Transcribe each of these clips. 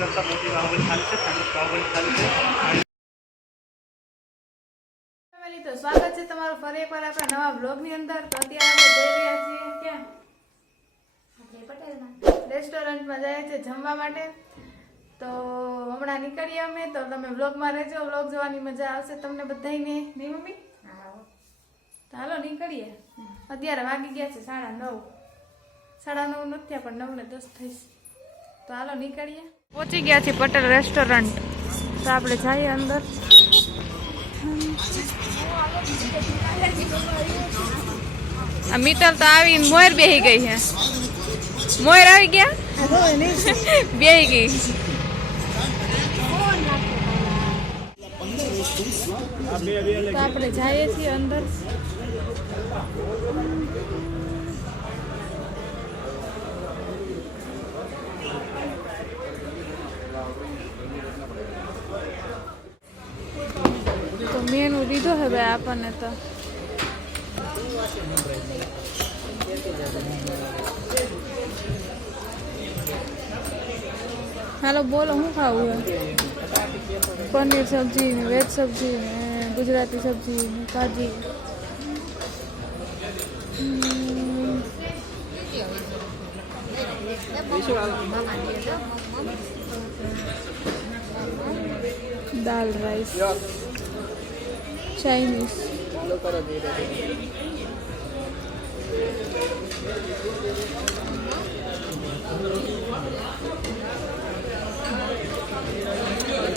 કરતાં મોટી બાહુબલી થાળી છે, ફેમસ બાહુબલી થાળી છે। તો સ્વાગત છે તમારું ફરી એકવાર આપણા નવા બ્લોગની અંદર। તો અત્યારે આપણે જઈ રહ્યા છીએ ક્યાં? આપણે પટેલમાં રેસ્ટોરન્ટમાં જઈએ છીએ જમવા માટે। તો હમણાં નીકળીએ અમે, તો તમે વ્લોગમાં રહેજો, વ્લોગ જોવાની મજા આવશે તમને બધાયને, નહીં મમ્મી? તો હાલો નીકળીએ। અત્યારે વાગી ગયા છે 9:30, 9:30 નથી થયા પણ 9:10 થઈશ। તો હાલો નીકળીએ। પહોંચી ગયા છીએ પટેલ રેસ્ટોરન્ટ, તો આપણે જઈએ અંદર। આ મિત્તલ તો આવીને મોર બેહી ગઈ છે, મોર આવી ગયા બેહી ગઈ। તો આપણે જઈએ છીએ અંદર। તો મેનુ લીધો હે ભાઈ આપણને। તો હાલો બોલો શું ખાવું છે? પનીર સબ્જી ને વેજ સબ્જી ને ગુજરાતી સબ્જી ને કાજી, दाल राइस, चाइनीज,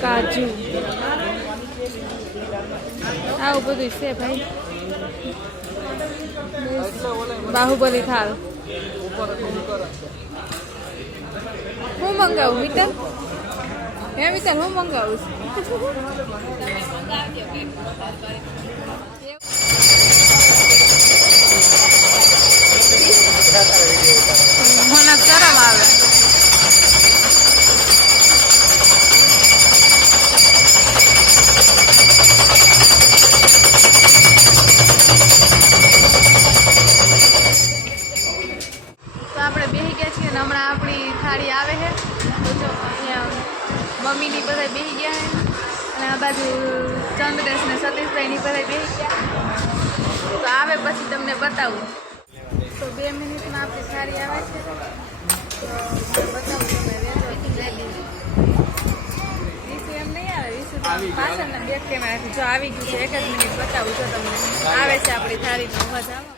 काजू, आव બધું છે ભાઈ। બાહુબલી થાળ હું મંગાવું મિત્તલ? હે મિત્તલ હું મંગાવું? મને શરમ આવે। આપણે બેસી ગયા છીએ અને હમણાં આપણી થાળી આવે છે। તો જો અહીંયા મમ્મીની બધા બેસી ગયા છે અને આ બાજુ ચંદ્રેશ ને સતીશભાઈની બધા બેસી ગયા। તો આવે પછી તમને બતાવું। તો 2 મિનિટમાં આપણી થાળી આવે છે, તો બતાવું તમે વિશે એમ નહીં આવે, વિશે પાછળના બેક કેમેરાથી જો આવી ગયું છે। 1 જ મિનિટ બતાવું છો તમને, આવે છે આપણી થાળીનો અવાજ આવે।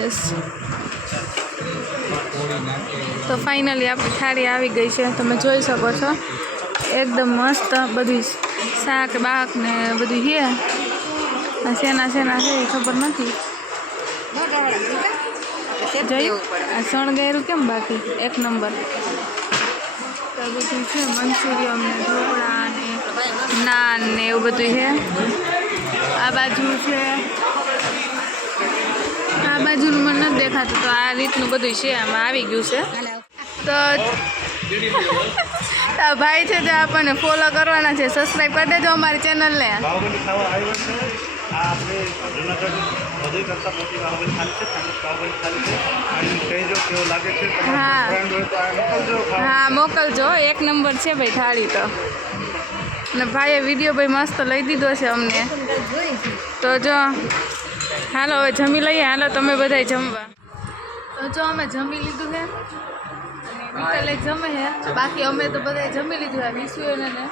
यस, तो फाइनली आपकी थाળી આવી ગઈ છે। તમે જોઈ શકો છો એકદમ મસ્ત બધી શાક બાક ને બધું છે। શેના શેના છે ખબર નથી। જોયું આ શણગાર્યું કેમ બાકી 1 નંબર। તો બધું છે મંચુરિયન ને ઢોકળા ને નાન ને એવું બધું છે। આ બાજુ છે, આ બાજુનું મને નથી દેખાતું, તો આ રીતનું બધું છે આમાં આવી ગયું છે। તો ભાઈ છે જે આપણને ફોલો કરવાના છે, સબસ્ક્રાઈબ કરી દેજો અમારી ચેનલને। બાહુબલી ખાવા આવ્યો છે। આ આપણે જૂનાગઢ બધું કરતાં મોટી બાહુબલી થાળી છે, ફેમસ બાહુબલી થાળી છે। અને કહેજો કેવો લાગે છે, હા ફ્રેન્ડ હોય તો આ મોકલજો। હા મોકલજો, 1 નંબર છે ભાઈ થાળી। તો અને ભાઈએ વિડીયો ભાઈ મસ્ત લઈ દીધો છે અમને। તો જો હાલો હવે જમી લઈએ, હાલો તમે બધાય જમવા। તો તો જો અમે જમી લીધું છે અને વિકલે જમે છે, બાકી અમે તો બધાએ જમી લીધું છે વિશુને ને.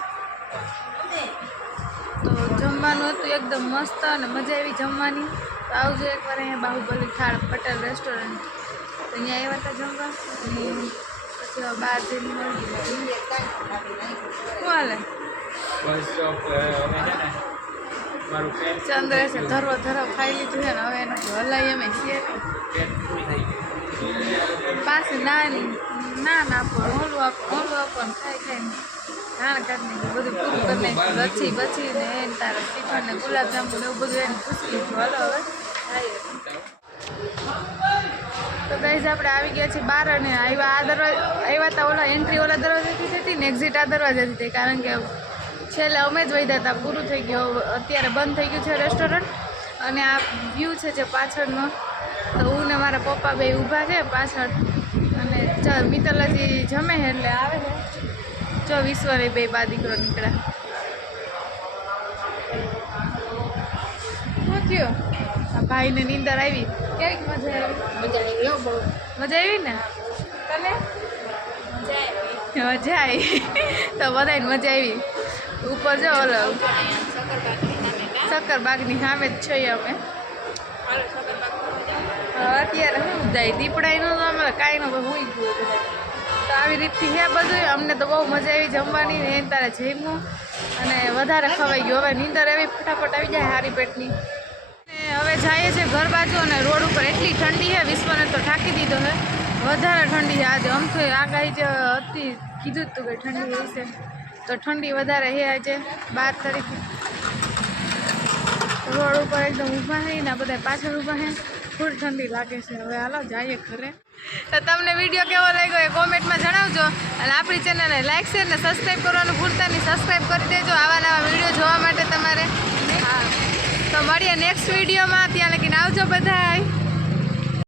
તો જમવાનું હતું એકદમ મસ્ત અને મજા આવી જમવાની. તો આવજો એકવાર અહીંયા બાહુબલી થાળ પટેલ રેસ્ટોરન્ટ. તો અહીંયા આવ્યા હતા જમવા અને પછી બહાર જઈને મળી શું હાલે ચંદ્રે છે ધરવો ખાઈ લીધું છે ને હવે એને હલાઈ અમે છીએ પાસે ના આપો ઓલું આપો ને ખાઈને નાના કાઢને બધું પૂરું કરી નાખ્યું. લચ્છી બચી ને એને તારા શ્રીખંડ ને ગુલાબજાંબુ ને એવું બધું એને પૂછી લીધું. હાલો હવે ખાઈએ. તો ગાઈઝ આપણે આવી ગયા છીએ બહાર અને આવ્યા હતા ઓલા એન્ટ્રી ઓલા દરવાજાથી થતી ને એક્ઝિટ આ દરવાજાથી થઈ, કારણ કે છેલ્લે અમે જ વૈધા હતા, પૂરું થઈ ગયું. અત્યારે બંધ થઈ ગયું છે રેસ્ટોરન્ટ અને આ વ્યૂ છે જે પાછળનો. તો હું ને મારા પપ્પા બે ઊભા છે પાછળ અને મિત્તલાજી જમે છે એટલે આવે છે. જો વિશ્વને બે બા દીકરો નીકળ્યા. શું થયું? આ ભાઈને નીંદર આવી? કેવી મજા આવી? મજા આવી ને તને? મજા આવી તો બધાને મજા આવી. ઉપર જો ઓલો શક્કરબાગની સામે જ છીએ અમે. અત્યારે શું જાય દીપડાઈ નો અમે કાંઈ નો હોઈ ગયું બધા. તો આવી રીતથી છે બધું. અમને તો બહુ મજા આવી જમવાની ને એને તારે જમ્યું અને વધારે ખવાઈ ગયું. હવે નીંદર એવી ફટાફટ આવી જાય હારી પેટની. હવે જઈએ છીએ ઘર બાજુ અને રોડ ઉપર એટલી ઠંડી છે, વિશ્વને તો ઠાકી દીધો છે. વધારે ઠંડી છે આજે. આમ તો આગાહી જે હતી કીધું જ તું કે ઠંડી હશે, તો ઠંડી વધારે છે આજે 12 તારીખે. રોડ ઉપર એકદમ ઊભા છે ને બધા પાછળ ઊભા છે. ફૂલ ઠંડી લાગે છે. હવે હાલો જઈએ ઘરે. તો તમને વિડીયો કેવો લાગ્યો એ કોમેન્ટમાં જણાવજો અને આપણી ચેનલને લાઇક શેર ને સબસ્ક્રાઈબ કરવાનું ભૂલતા નહીં. સબસ્ક્રાઈબ કરી દેજો આવા નવા વિડીયો જોવા માટે તમારે. હા તો મળીએ નેક્સ્ટ વિડીયોમાં. ત્યાં લગીને આવજો બધાય.